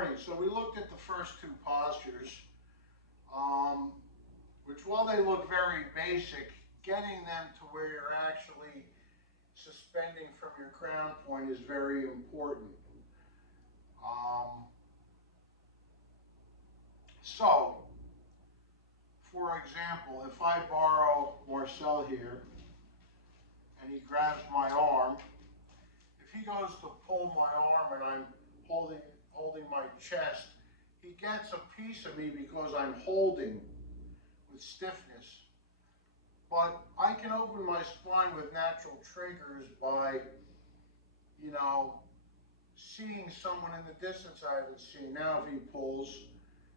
morning. So we looked at the first two postures, which while they look very basic, getting them to where you're actually suspending from your crown point is very important. So, for example, if I borrow Marcel here, and he grabs my arm, if he goes to pull my arm and I'm holding my chest, he gets a piece of me because I'm holding with stiffness. But I can open my spine with natural triggers by, seeing someone in the distance I haven't seen. Now if he pulls,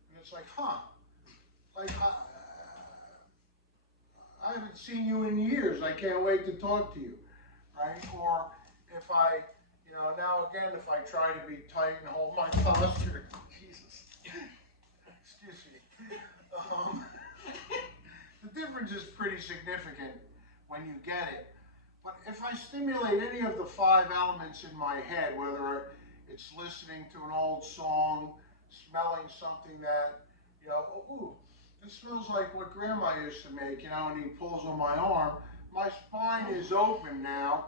and it's like, like I haven't seen you in years. I can't wait to talk to you, right? Or if I, now again, if I try to be tight and hold my posture, Jesus, excuse me. The difference is pretty significant when you get it. But if I stimulate any of the 5 elements in my head, whether it's listening to an old song, smelling something that, ooh, it smells like what Grandma used to make, and he pulls on my arm, my spine is open now,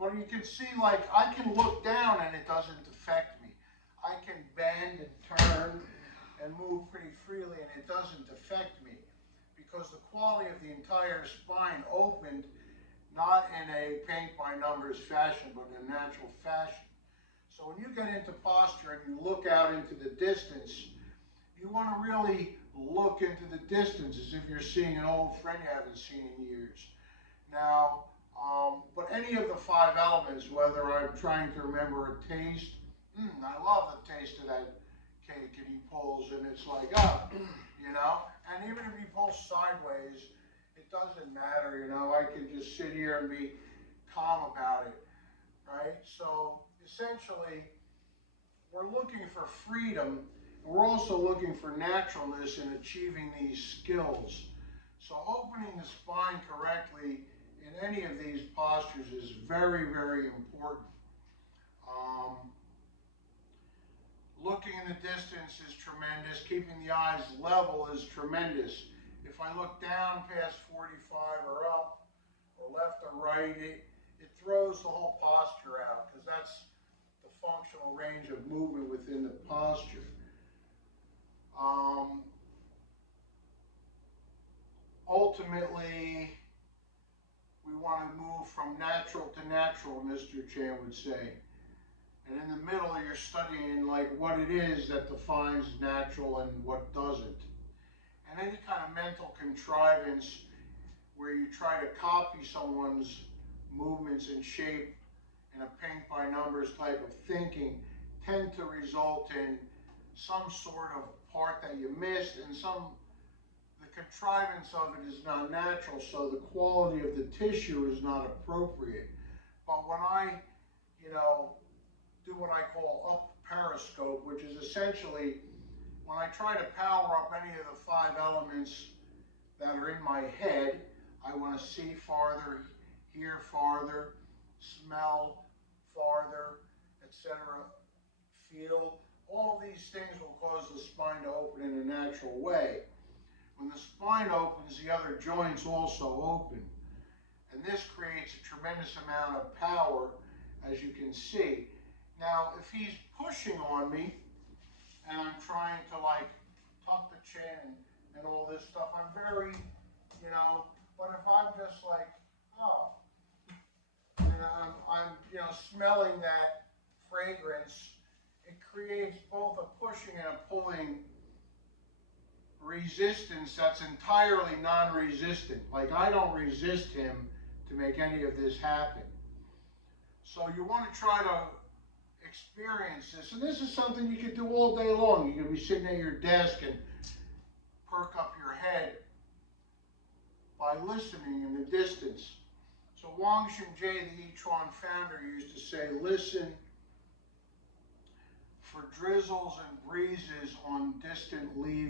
but you can see, like, I can look down and it doesn't affect me. I can bend and turn and move pretty freely and it doesn't affect me because the quality of the entire spine opened not in a paint-by-numbers fashion, but in a natural fashion. So when you get into posture and you look out into the distance, you want to really look into the distance as if you're seeing an old friend you haven't seen in years. Now, but any of the 5 elements, whether I'm trying to remember a taste, I love the taste of that cake, and he pulls, and it's like, and even if he pulls sideways, it doesn't matter, I can just sit here and be calm about it, right? So essentially, we're looking for freedom, and we're also looking for naturalness in achieving these skills. So opening the spine correctly in any of these postures is very, very important. Looking in the distance is tremendous. Keeping the eyes level is tremendous. If I look down past 45 or up, or left or right, it throws the whole posture out because that's the functional range of movement within the posture. Ultimately, we want to move from natural to natural, Mr. Chan would say. And in the middle, you're studying like what it is that defines natural and what doesn't. And any kind of mental contrivance where you try to copy someone's movements and shape in a paint-by-numbers type of thinking tend to result in some sort of part that you missed, and the contrivance of it is not natural, so the quality of the tissue is not appropriate. But when I, do what I call up periscope, which is essentially when I try to power up any of the 5 elements that are in my head, I want to see farther, hear farther, smell farther, etc., feel. All these things will cause the spine to open in a natural way. When the spine opens, the other joints also open. And this creates a tremendous amount of power, as you can see. Now, if he's pushing on me, and I'm trying to like tuck the chin and all this stuff, I'm very, but if I'm just like, and I'm smelling that fragrance, it creates both a pushing and a pulling resistance that's entirely non-resistant. Like, I don't resist him to make any of this happen. So you want to try to experience this, and this is something you can do all day long. You can be sitting at your desk and perk up your head by listening in the distance. So Wang Xunjie, the Yichuan founder, used to say, listen for drizzles and breezes on distant leaves.